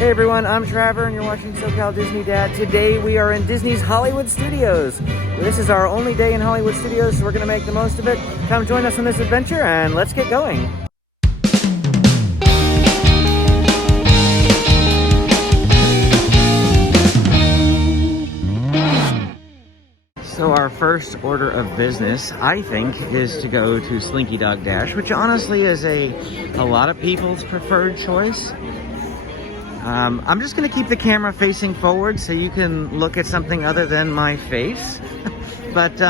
Hey everyone, I'm Trevor and you're watching SoCal Disney Dad. Today we are in Disney's Hollywood Studios. This is our only day in Hollywood Studios, so we're going to make the most of it. Come join us on this adventure and let's get going. So our first order of business, I think, is to go to Slinky Dog Dash, which honestly is a lot of people's preferred choice. I'm just going to keep the camera facing forward so you can look at something other than my face. But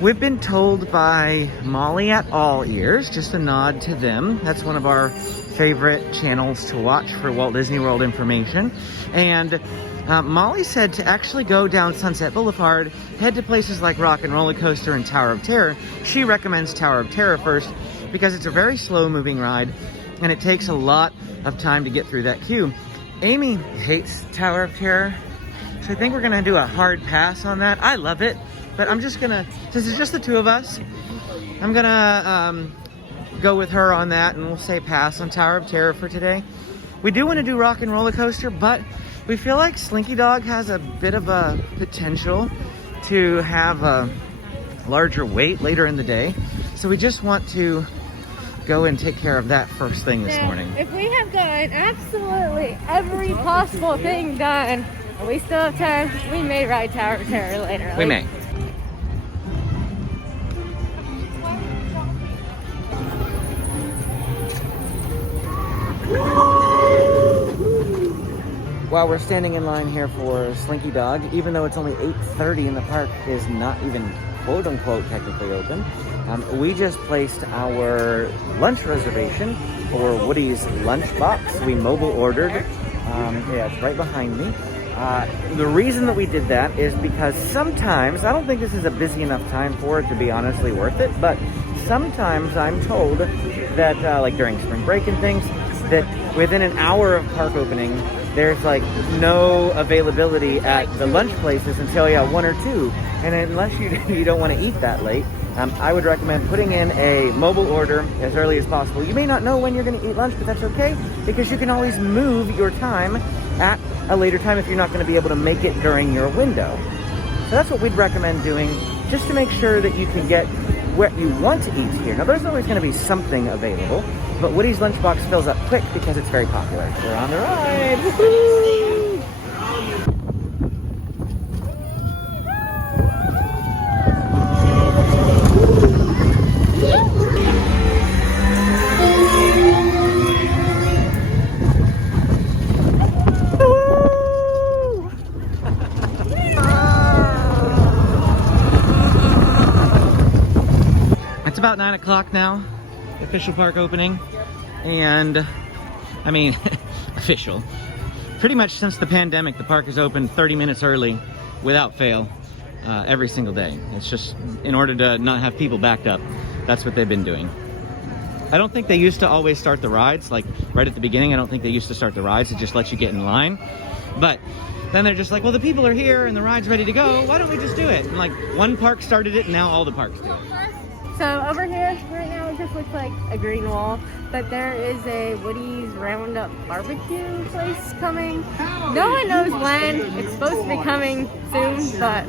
we've been told by Molly at All Ears, just a nod to them. That's one of our favorite channels to watch for Walt Disney World information. And Molly said to actually go down Sunset Boulevard, head to places like Rock and Rollercoaster and Tower of Terror. She recommends Tower of Terror first because it's a very slow moving ride and it takes a lot of time to get through that queue. Amy hates Tower of Terror, so I think we're gonna do a hard pass on that. I love it, but I'm just gonna, since it's just the two of us, I'm gonna go with her on that and we'll say pass on Tower of Terror for today. We do want to do Rock and Rollercoaster, but we feel like Slinky Dog has a bit of a potential to have a larger wait later in the day, so we just want to go and take care of that first thing this morning. If we have gotten absolutely every possible thing done, and we still have time, we may ride Tower of Terror later. We may. While we're standing in line here for Slinky Dog, even though it's only 8:30 and the park is not even quote-unquote technically open, we just placed our lunch reservation for Woody's lunchbox. We mobile ordered. Yeah, it's right behind me. The reason that we did that is because sometimes, I don't think this is a busy enough time for it to be honestly worth it, but sometimes I'm told that, like during spring break and things, that within an hour of park opening, there's like no availability at the lunch places until one or two. And unless you don't want to eat that late, I would recommend putting in a mobile order as early as possible. You may not know when you're going to eat lunch, but that's okay, because you can always move your time at a later time if you're not going to be able to make it during your window. So that's what we'd recommend doing, just to make sure that you can get what you want to eat here. Now there's always going to be something available, but Woody's lunchbox fills up quick because it's very popular. We're on the ride! Woohoo! It's about 9 o'clock now, official park opening, and I mean, official. Pretty much since the pandemic, the park is open 30 minutes early without fail every single day. It's just in order to not have people backed up. That's what they've been doing. I don't think they used to always start the rides, like right at the beginning. I don't think they used to start the rides to just let you get in line. But then they're just like, well, the people are here and the ride's ready to go. Why don't we just do it? And like one park started it and now all the parks do it. So over here, right now, it just looks like a green wall, but there is a Woody's Roundup barbecue place coming. No one knows when. It's supposed to be coming soon, but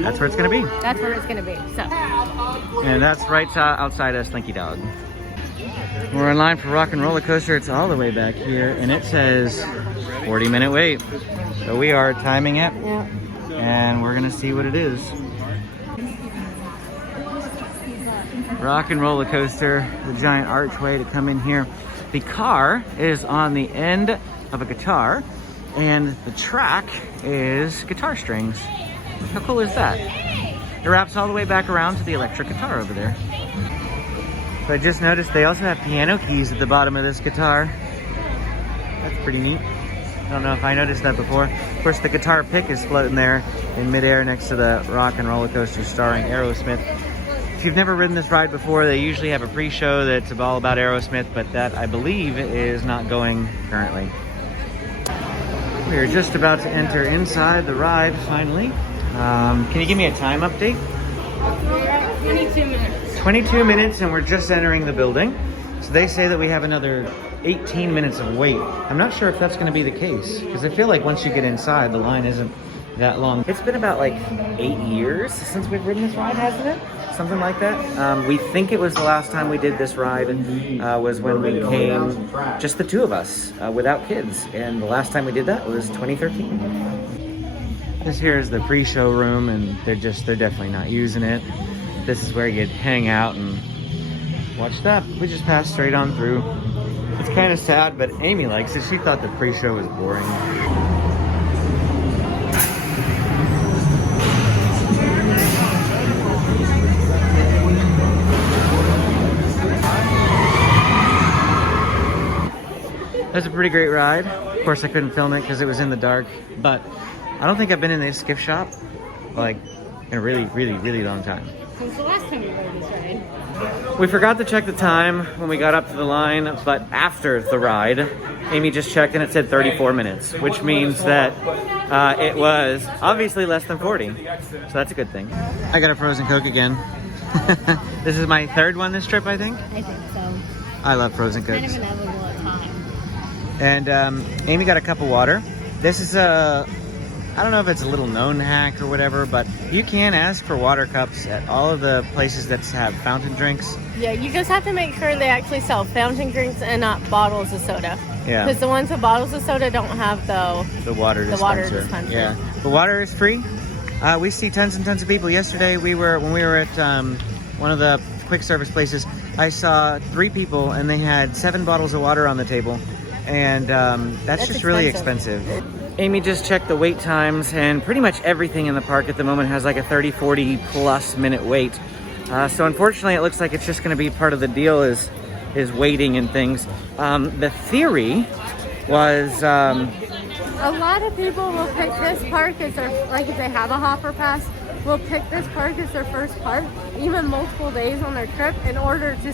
that's where it's going to be. That's where it's going to be. So, and that's right outside of Slinky Dog. We're in line for Rock and Rollercoaster. It's all the way back here, and it says 40-minute wait. So we are timing it, and we're going to see what it is. Rock and Rollercoaster, the giant archway to come in here. The car is on the end of a guitar, and the track is guitar strings. How cool is that? It wraps all the way back around to the electric guitar over there. So I just noticed they also have piano keys at the bottom of this guitar. That's pretty neat. I don't know if I noticed that before. Of course, the guitar pick is floating there in midair next to the Rock and Rollercoaster starring Aerosmith. If you've never ridden this ride before, they usually have a pre-show that's all about Aerosmith, but that, I believe, is not going currently. We are just about to enter inside the ride, finally. Can you give me a time update? we're at 22 minutes. 22 minutes, and we're just entering the building. So they say that we have another 18 minutes of wait. I'm not sure if that's going to be the case, because I feel like once you get inside, the line isn't that long. It's been about like 8 years since we've ridden this ride, hasn't it? Something like that. We think it was the last time we did this ride was when we came, just the two of us, without kids. And the last time we did that was 2013. This here is the pre-show room, and they're definitely not using it. This is where you'd hang out and watch that. We just passed straight on through. It's kind of sad, but Amy likes it. She thought the pre-show was boring. That's a pretty great ride. Of course, I couldn't film it because it was in the dark, but I don't think I've been in this gift shop like in a really, really, really long time. Since the last time we rode this ride. We forgot to check the time when we got up to the line, but after the ride, Amy just checked and it said 34 minutes, which means that it was obviously less than 40. So that's a good thing. I got a frozen Coke again. This is my third one this trip, I think. I think so. I love frozen Cokes. Kind of inevitable at times. And Amy got a cup of water. This is I don't know if it's a little known hack or whatever, but you can ask for water cups at all of the places that have fountain drinks. Yeah, you just have to make sure they actually sell fountain drinks and not bottles of soda. Yeah. Because the ones with bottles of soda don't have the water dispenser. Yeah. The water is free. We see tons and tons of people. Yesterday, when we were at one of the quick service places, I saw 3 people and they had 7 bottles of water on the table. And that's just really expensive. Amy just checked the wait times, and pretty much everything in the park at the moment has like a 30-40 plus minute wait. So unfortunately, it looks like it's just going to be part of the deal is waiting and things. The theory was a lot of people will pick this park as their, like if they have a hopper pass, will pick this park as their first park, even multiple days on their trip, in order to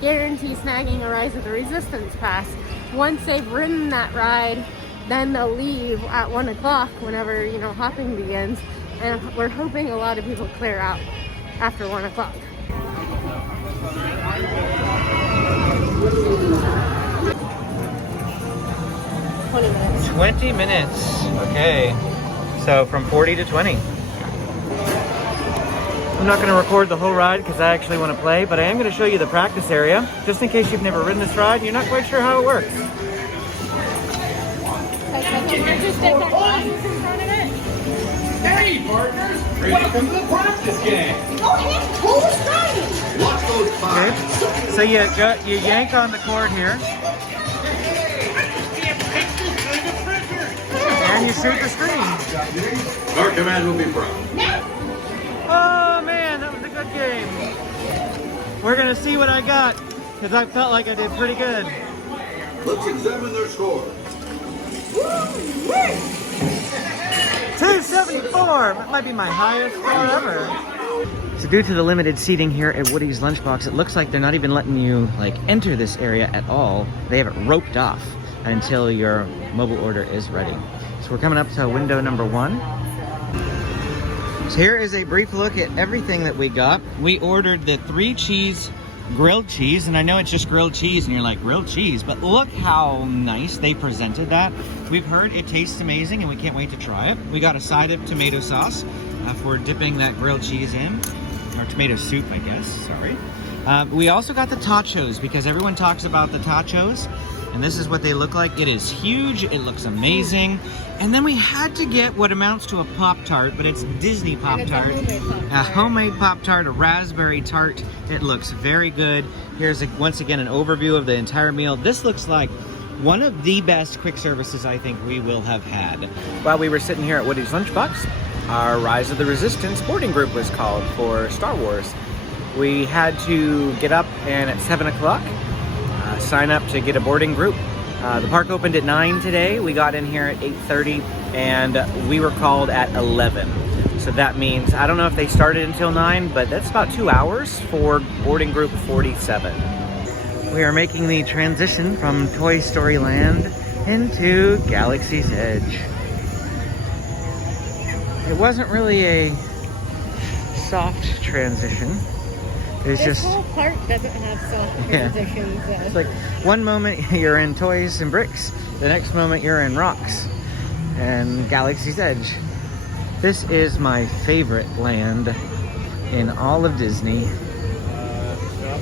guarantee snagging a Rise of the Resistance pass. Once they've ridden that ride, then they'll leave at 1 o'clock whenever, hopping begins. And we're hoping a lot of people clear out after 1 o'clock. 20 minutes. 20 minutes. Okay. So from 40 to 20. I'm not going to record the whole ride because I actually want to play, but I am going to show you the practice area, just in case you've never ridden this ride and you're not quite sure how it works. Hey, partners! Welcome to the practice game! Go ahead, who's starting? Watch those Okay. So you yank on the cord here, and you shoot the screen. Our command will be proud. Oh man, that was a good game. We're gonna see what I got, because I felt like I did pretty good. Let's examine their scores. 274! That might be my highest score ever. So due to the limited seating here at Woody's Lunchbox, it looks like they're not even letting you enter this area at all. They have it roped off until your mobile order is ready. So we're coming up to window number 1. So here is a brief look at everything that we got. We ordered the 3-cheese grilled cheese, and I know it's just grilled cheese and you're like, grilled cheese, but look how nice they presented that. We've heard it tastes amazing and we can't wait to try it. We got a side of tomato sauce for dipping that grilled cheese in, or tomato soup, I guess, sorry. We also got the tachos, because everyone talks about the tachos, and this is what they look like. It is huge, it looks amazing. And then we had to get what amounts to a Pop-Tart, but it's Disney Pop-Tart. A homemade Pop-Tart, a raspberry tart. It looks very good. Here's, once again, an overview of the entire meal. This looks like one of the best quick services I think we will have had. While we were sitting here at Woody's Lunchbox, our Rise of the Resistance boarding group was called for Star Wars. We had to get up and at 7 o'clock sign up to get a boarding group. The park opened at 9 today. We got in here at 8:30 and we were called at 11. So that means, I don't know if they started until 9, but that's about 2 hours for boarding group 47. We are making the transition from Toy Story Land into Galaxy's Edge. It wasn't really a soft transition. It's This just, whole park doesn't have soft Yeah. transitions. So. it's like one moment you're in toys and bricks, the next moment you're in rocks and Galaxy's Edge. This is my favorite land in all of Disney.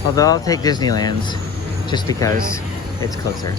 Although I'll take Disneyland's just because it's closer.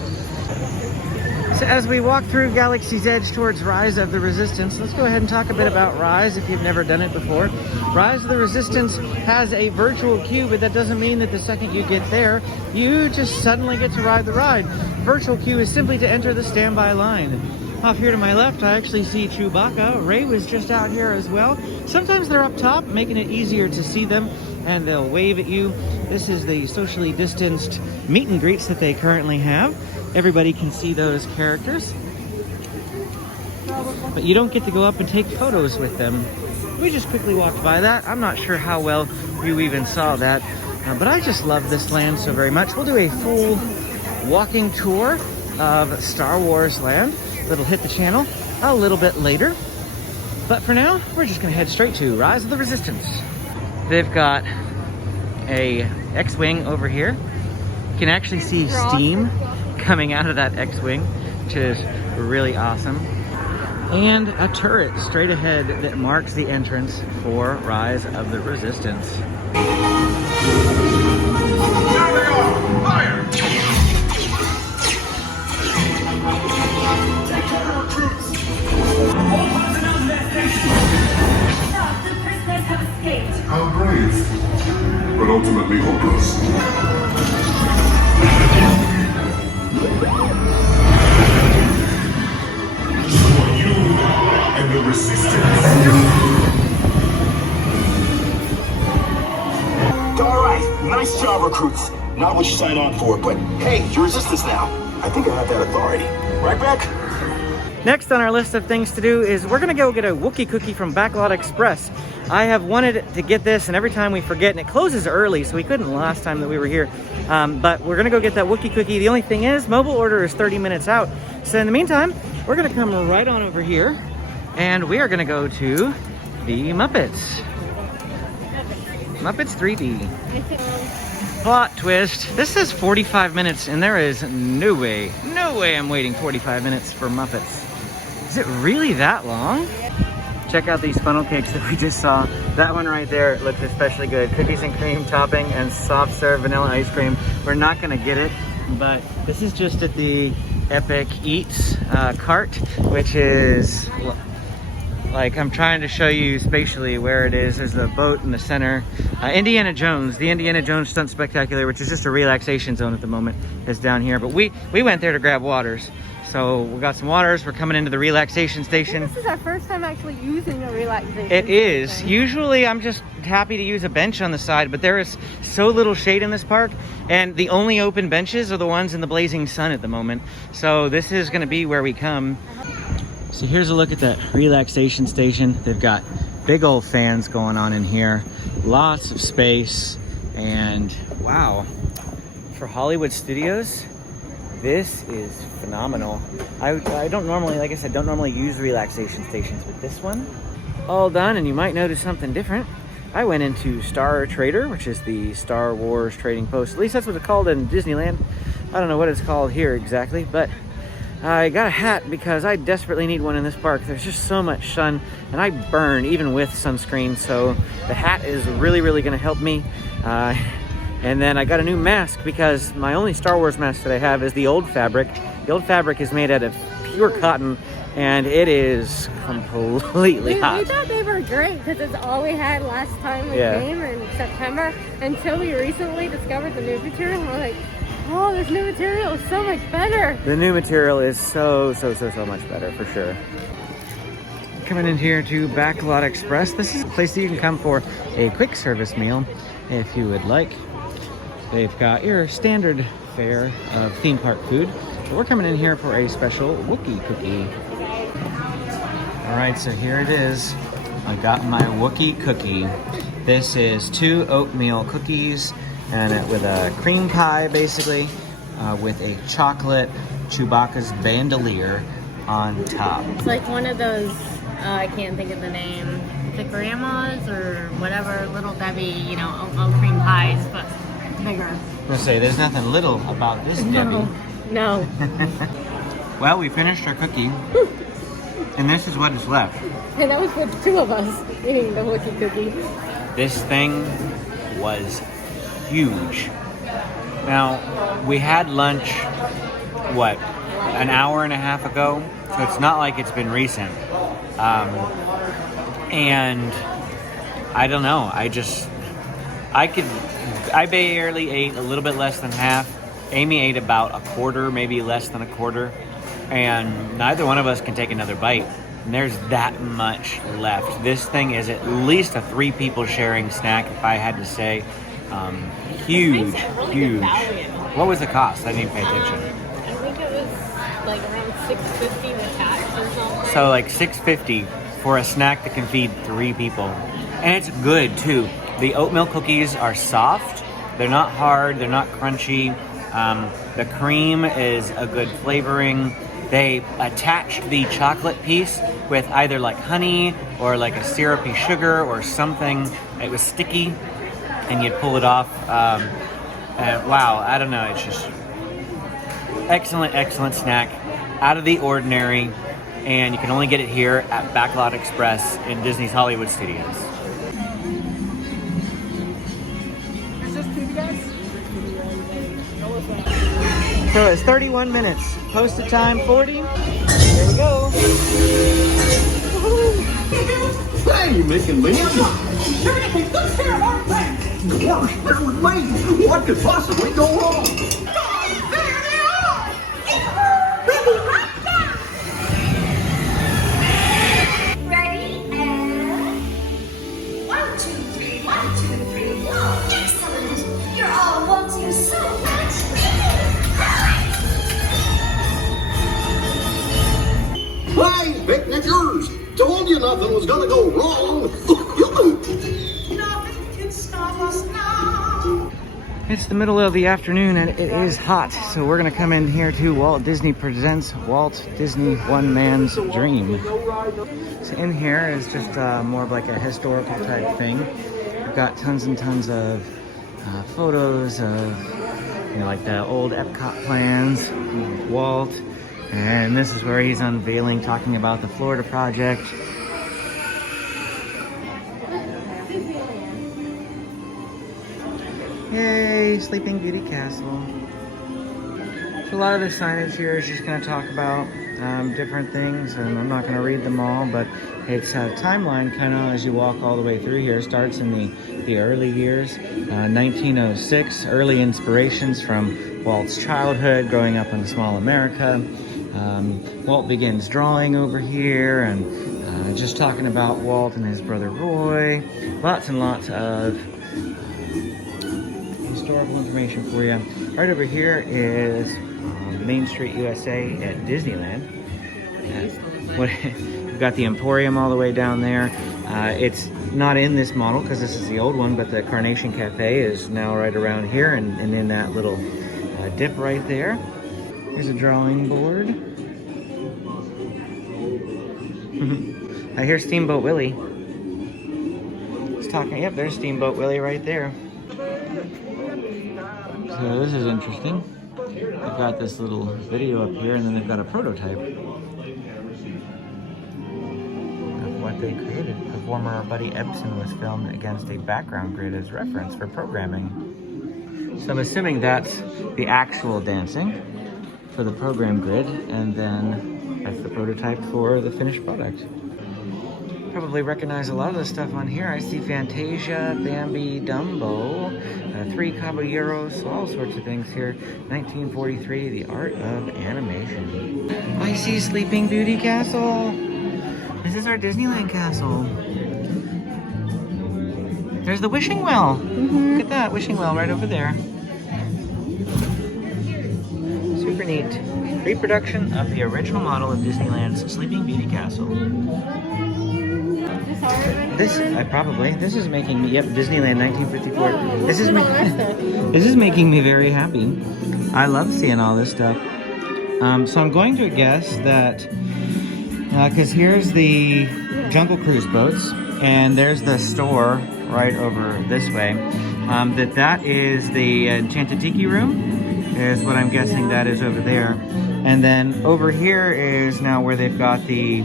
So as we walk through Galaxy's Edge towards Rise of the Resistance, let's go ahead and talk a bit about Rise if you've never done it before. Rise of the Resistance has a virtual queue, but that doesn't mean that the second you get there, you just suddenly get to ride the ride. Virtual queue is simply to enter the standby line. Off here to my left, I actually see Chewbacca. Ray was just out here as well. Sometimes they're up top, making it easier to see them, and they'll wave at you. This is the socially distanced meet and greets that they currently have. Everybody can see those characters, but you don't get to go up and take photos with them. We just quickly walked by that. I'm not sure how well you even saw that, but I just love this land so very much. We'll do a full walking tour of Star Wars land that'll hit the channel a little bit later. But for now, we're just gonna head straight to Rise of the Resistance. They've got a X-Wing over here. You can actually see steam coming out of that X-Wing, which is really awesome. And a turret straight ahead that marks the entrance for Rise of the Resistance. There they are! Fire! Take cover, recruits! All personnel to their stations! Sir, the prisoners have escaped. How brave, but ultimately hopeless. For you and the resistance. All right, nice job, recruits. Not what you signed on for, but hey, you're resistance now. I think I have that authority. Right back? Next on our list of things to do is we're gonna go get a Wookiee Cookie from Backlot Express. I have wanted to get this, and every time we forget, and it closes early, so we couldn't last time that we were here. But we're gonna go get that Wookiee Cookie. The only thing is, mobile order is 30 minutes out. So in the meantime, we're gonna come right on over here, and we are gonna go to the Muppets. Muppets 3D. Plot twist. This says 45 minutes, and there is no way I'm waiting 45 minutes for Muppets. Is it really that long? Check out these funnel cakes that we just saw. That one right there looked especially good. Cookies and cream topping and soft serve vanilla ice cream. We're not gonna get it, but this is just at the Epic Eats cart, which is like, I'm trying to show you spatially where it is. There's the boat in the center. Indiana Jones, the Indiana Jones Stunt Spectacular, which is just a relaxation zone at the moment, is down here. But we went there to grab waters. So we got some waters. We're coming into the Relaxation Station. This is our first time actually using a relaxation. It is. station. Usually I'm just happy to use a bench on the side, but there is so little shade in this park, and the only open benches are the ones in the blazing sun at the moment. So this is gonna be where we come. So here's a look at that Relaxation Station. They've got big old fans going on in here, lots of space, and wow, for Hollywood Studios, this is phenomenal. I don't normally, like I said, don't normally use relaxation stations, but this one, all done. And you might notice something different. I went into Star Trader, which is the Star Wars trading post. At least that's what it's called in Disneyland. I don't know what it's called here exactly, but I got a hat because I desperately need one in this park. There's just so much sun, and I burn even with sunscreen, so the hat is really, really gonna help me. And then I got a new mask because my only Star Wars mask that I have is the old fabric. The old fabric is made out of pure cotton, and it is completely hot. We thought they were great because it's all we had last time we came in September, until we recently discovered the new material. And we're like, oh, this new material is so much better. The new material is so much better, for sure. Coming in here to Backlot Express. This is a place that you can come for a quick service meal if you would like. They've got your standard fare of theme park food, but we're coming in here for a special Wookiee Cookie. All right, so here it is. I got my Wookiee Cookie. This is 2 oatmeal cookies, and with a cream pie, basically, with a chocolate Chewbacca's bandolier on top. It's like one of those, I can't think of the name, the grandma's or whatever, Little Debbie, you know, oatmeal cream pies, but bigger. I'm gonna say, there's nothing little about this Debbie. No. Well, we finished our cookie, and this is what is left. And that was for the two of us eating the Wookiee Cookie. This thing was huge. Now, we had lunch, what, an hour and a half ago? So it's not like it's been recent. And I don't know, I barely ate a little bit less than half. Amy ate about a quarter, maybe less than a quarter. And neither one of us can take another bite. And there's that much left. This thing is at least a 3 people sharing snack, if I had to say. Huge, huge. What was the cost? I didn't even pay attention. I think it was like around $6.50 with tax or something. So like $6.50 for a snack that can feed 3 people. And it's good too. The oatmeal cookies are soft. They're not hard. They're not crunchy. The cream is a good flavoring. They attached the chocolate piece with either like honey or like a syrupy sugar or something. It was sticky and you'd pull it off. And wow, I don't know. It's just excellent, excellent snack. Out of the ordinary. And you can only get it here at Backlot Express in Disney's Hollywood Studios. So it's 31 minutes. Posted time 40. Here we go. Hey, Mick and Minnie. Let's hear our thing. Worse, they're late. What could possibly go wrong? There they are. Baby, hot down. Ready and 1, 2, 3. 1, 2, 3. Whoa, excellent. You're all wanting so much. Hey, picnickers! Told you nothing was gonna go wrong. Nothing can stop us now. It's the middle of the afternoon and it is hot, so we're gonna come in here to Walt Disney Presents Walt Disney One Man's Dream. So in here is just more of like a historical type thing. We've got tons and tons of photos of, you know, like the old Epcot plans, Walt, and this is where he's unveiling, talking about the Florida project. Yay, Sleeping Beauty Castle. So a lot of the signage here is just going to talk about different things, and I'm not going to read them all, but it's a timeline kind of as you walk all the way through here. It starts in the early years, 1906, early inspirations from Walt's childhood, growing up in small America. Walt begins drawing over here, and just talking about Walt and his brother Roy. Lots and lots of historical information for you. Right over here is Main Street USA at Disneyland. We've got the Emporium all the way down there. It's not in this model because this is the old one, but the Carnation Cafe is now right around here and in that little dip right there. Here's a drawing board. I hear Steamboat Willie. He's talking. Yep, there's Steamboat Willie right there. So this is interesting. They've got this little video up here, and then they've got a prototype of what they created. Performer Buddy Ebsen was filmed against a background grid as reference for programming. So I'm assuming that's the actual dancing for the program grid, and then that's the prototype for the finished product. Probably recognize a lot of the stuff on here. I see Fantasia, Bambi, Dumbo, 3 Caballeros, all sorts of things here. 1943, The Art of Animation. I see Sleeping Beauty Castle. This is our Disneyland castle. There's the wishing well. Look at that wishing well right over there. Super neat. Reproduction of the original model of Disneyland's Sleeping Beauty Castle. This is making me, yep, Disneyland 1954. This is making me very happy. I love seeing all this stuff. So I'm going to guess that, because here's the Jungle Cruise boats, and there's the store right over this way. That is the Enchanted Tiki Room, is what I'm guessing that is over there. And then over here is now where they've got the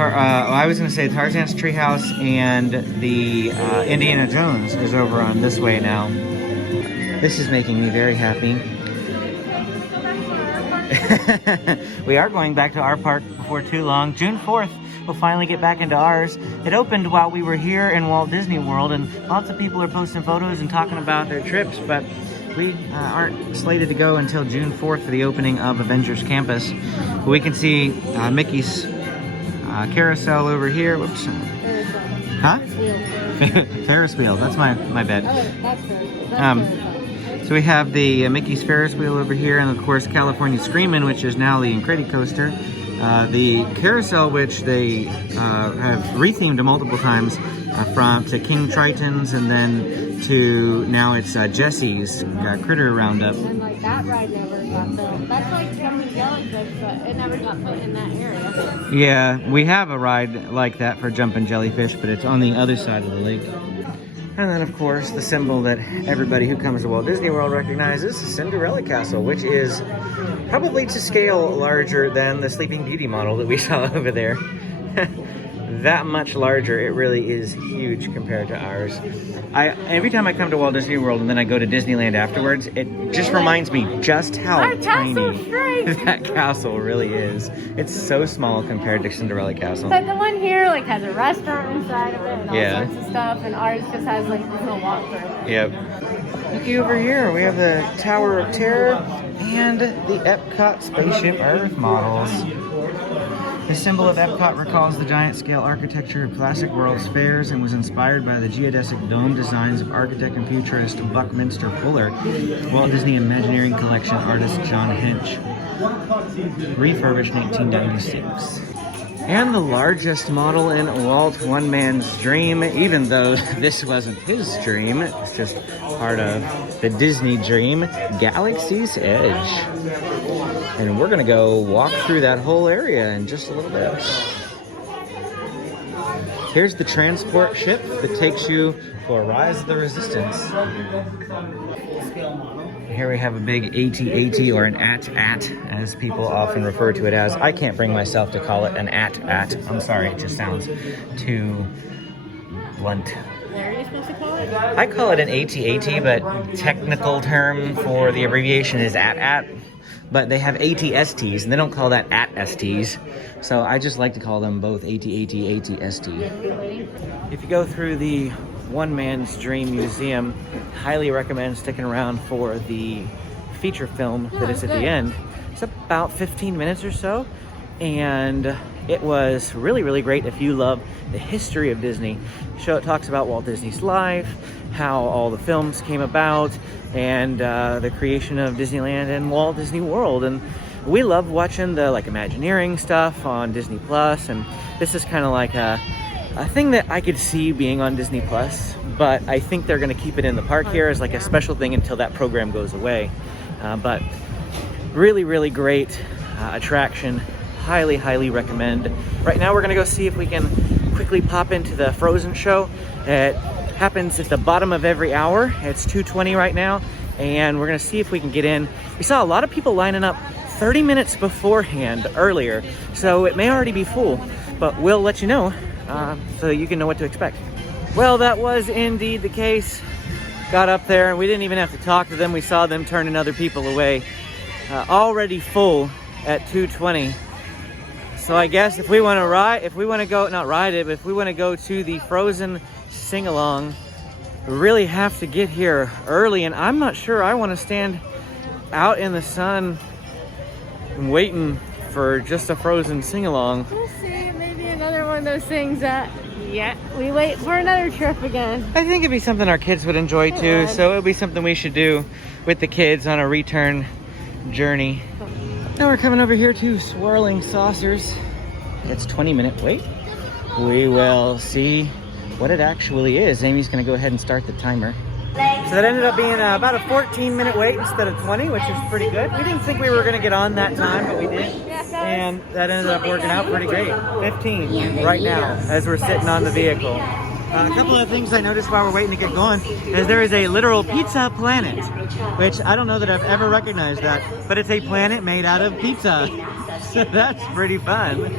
I was going to say Tarzan's Treehouse, and the Indiana Jones is over on this way now. This is making me very happy. We are going back to our park before too long. June 4th, we'll finally get back into ours. It opened while we were here in Walt Disney World, and lots of people are posting photos and talking about their trips, but we aren't slated to go until June 4th for the opening of Avengers Campus. We can see Mickey's carousel over here. Whoops. Huh? Ferris wheel. That's my bad. So we have the Mickey's Ferris wheel over here, and of course California Screamin', which is now the Incredicoaster. The carousel, which they have rethemed multiple times, to King Triton's, and then to now it's Jesse's Critter Roundup. And like that ride never got built. That's like Jumping Jellyfish, but it never got put in that area. Yeah, we have a ride like that for Jumpin' Jellyfish, but it's on the other side of the lake. And then, of course, the symbol that everybody who comes to Walt Disney World recognizes, Cinderella Castle, which is probably to scale larger than the Sleeping Beauty model that we saw over there. That much larger. It really is huge compared to ours. Every time I come to Walt Disney World and then I go to Disneyland afterwards, it just reminds me just how tiny that castle really is. It's so small compared to Cinderella Castle. But the one here like has a restaurant inside of it and all sorts of stuff, and ours just has like this little walkthrough. Yep. Looky over here, we have the Tower of Terror and the Epcot Spaceship Earth models. The symbol of Epcot recalls the giant-scale architecture of classic World's fairs and was inspired by the geodesic dome designs of architect and futurist Buckminster Fuller, Walt Disney Imagineering Collection artist John Hench. Refurbished 1996. And the largest model in Walt One Man's Dream, even though this wasn't his dream, it's just part of the Disney dream, Galaxy's Edge. And we're gonna go walk through that whole area in just a little bit. Here's the transport ship that takes you for Rise of the Resistance. Here we have a big AT-AT, or an AT-AT, as people often refer to it as. I can't bring myself to call it an AT-AT. I'm sorry, it just sounds too blunt. What are you supposed to call it? I call it an AT-AT, but technical term for the abbreviation is AT-AT. But they have AT-STs, and they don't call that AT-STs. So I just like to call them both AT-AT, AT-ST. If you go through the One Man's Dream Museum, highly recommend sticking around for the feature film that is at the end. It's about 15 minutes or so, and it was really, really great if you love the history of Disney. The show talks about Walt Disney's life, how all the films came about, and the creation of Disneyland and Walt Disney World. And we love watching the Imagineering stuff on Disney Plus, and this is kind of like a thing that I could see being on Disney Plus, but I think they're going to keep it in the park here as like a special thing until that program goes away. But really, really great attraction. Highly, highly recommend. Right now we're going to go see if we can quickly pop into the Frozen show. It happens at the bottom of every hour. It's 2:20 right now, and we're going to see if we can get in. We saw a lot of people lining up 30 minutes beforehand earlier, so it may already be full, but we'll let you know so you can know what to expect. Well, that was indeed the case. Got up there and we didn't even have to talk to them. We saw them turning other people away. Already full at 2:20. So I guess if we want to ride, if we want to go, not ride it, but if we want to go to the Frozen Singalong, we really have to get here early, and I'm not sure I want to stand out in the sun waiting for just a Frozen Singalong. We'll see. Maybe another one of those things that, we wait for another trip again. I think it'd be something our kids would enjoy too, so it'll be something we should do with the kids on a return journey. Now we're coming over here to Swirling Saucers. It's 20-minute wait. We will see what it actually is. Amy's gonna go ahead and start the timer. Legs So that ended up being about a 14-minute wait instead of 20, which is pretty good. We didn't think we were going to get on that time, but we did. And that ended up working out pretty great. 15 right now as we're sitting on the vehicle. A couple of things I noticed while we're waiting to get going is there is a literal pizza planet, which I don't know that I've ever recognized that, but it's a planet made out of pizza. So that's pretty fun.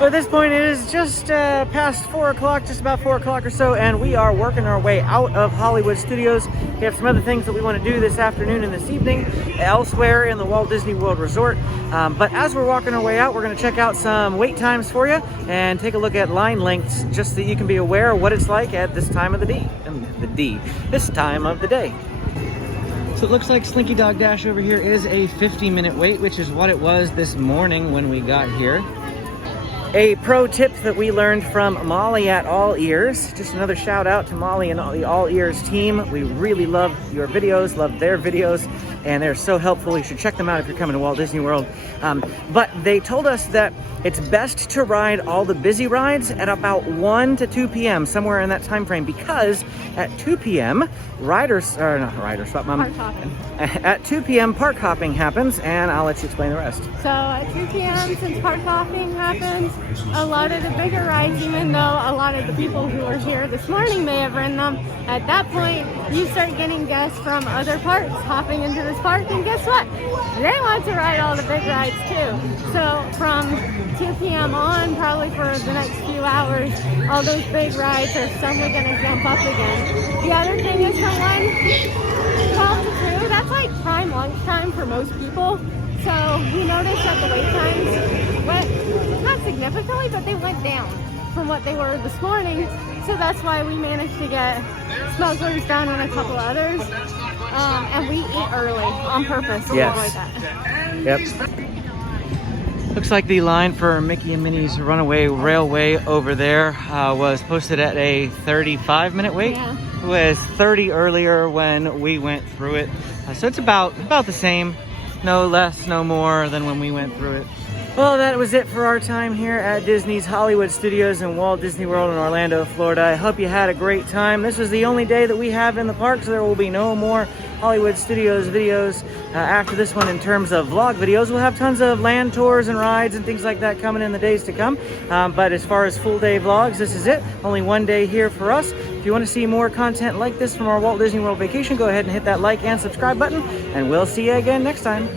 At this point, it is just past 4 o'clock, just about 4 o'clock or so, and we are working our way out of Hollywood Studios. We have some other things that we want to do this afternoon and this evening elsewhere in the Walt Disney World Resort. But as we're walking our way out, we're going to check out some wait times for you and take a look at line lengths just so that you can be aware of what it's like at this time of the day. This time of the day. So it looks like Slinky Dog Dash over here is a 50-minute wait, which is what it was this morning when we got here. A pro tip that we learned from Molly at All Ears. Just another shout out to Molly and the All Ears team. We really love your videos, love their videos, and they're so helpful. You should check them out if you're coming to Walt Disney World. But they told us that it's best to ride all the busy rides at about 1 to 2 p.m., somewhere in that time frame, because at 2 p.m., at 2 p.m. park hopping happens, and I'll let you explain the rest. So at 2 p.m., since park hopping happens, a lot of the bigger rides, even though a lot of the people who were here this morning may have ridden them, at that point, you start getting guests from other parks hopping into this park, and guess what? They want to ride all the big rides too. So from 2 p.m. on, probably for the next few hours, all those big rides are suddenly going to jump up again. The other thing is from 12 to 2, that's like prime lunchtime for most people. So we noticed that the wait times went, not significantly, but they went down from what they were this morning. So that's why we managed to get Smugglers done and a couple others. And we eat early on purpose to avoid that. Yep. Looks like the line for Mickey and Minnie's Runaway Railway over there was posted at a 35-minute wait. Yeah. It was 30 earlier when we went through it. So it's about the same. No less, no more than when we went through it. Well, that was it for our time here at Disney's Hollywood Studios in Walt Disney World in Orlando, Florida. I hope you had a great time. This is the only day that we have in the park, so there will be no more Hollywood Studios videos after this one in terms of vlog videos. We'll have tons of land tours and rides and things like that coming in the days to come. But as far as full day vlogs, this is it. Only one day here for us. If you want to see more content like this from our Walt Disney World vacation, go ahead and hit that like and subscribe button, and we'll see you again next time.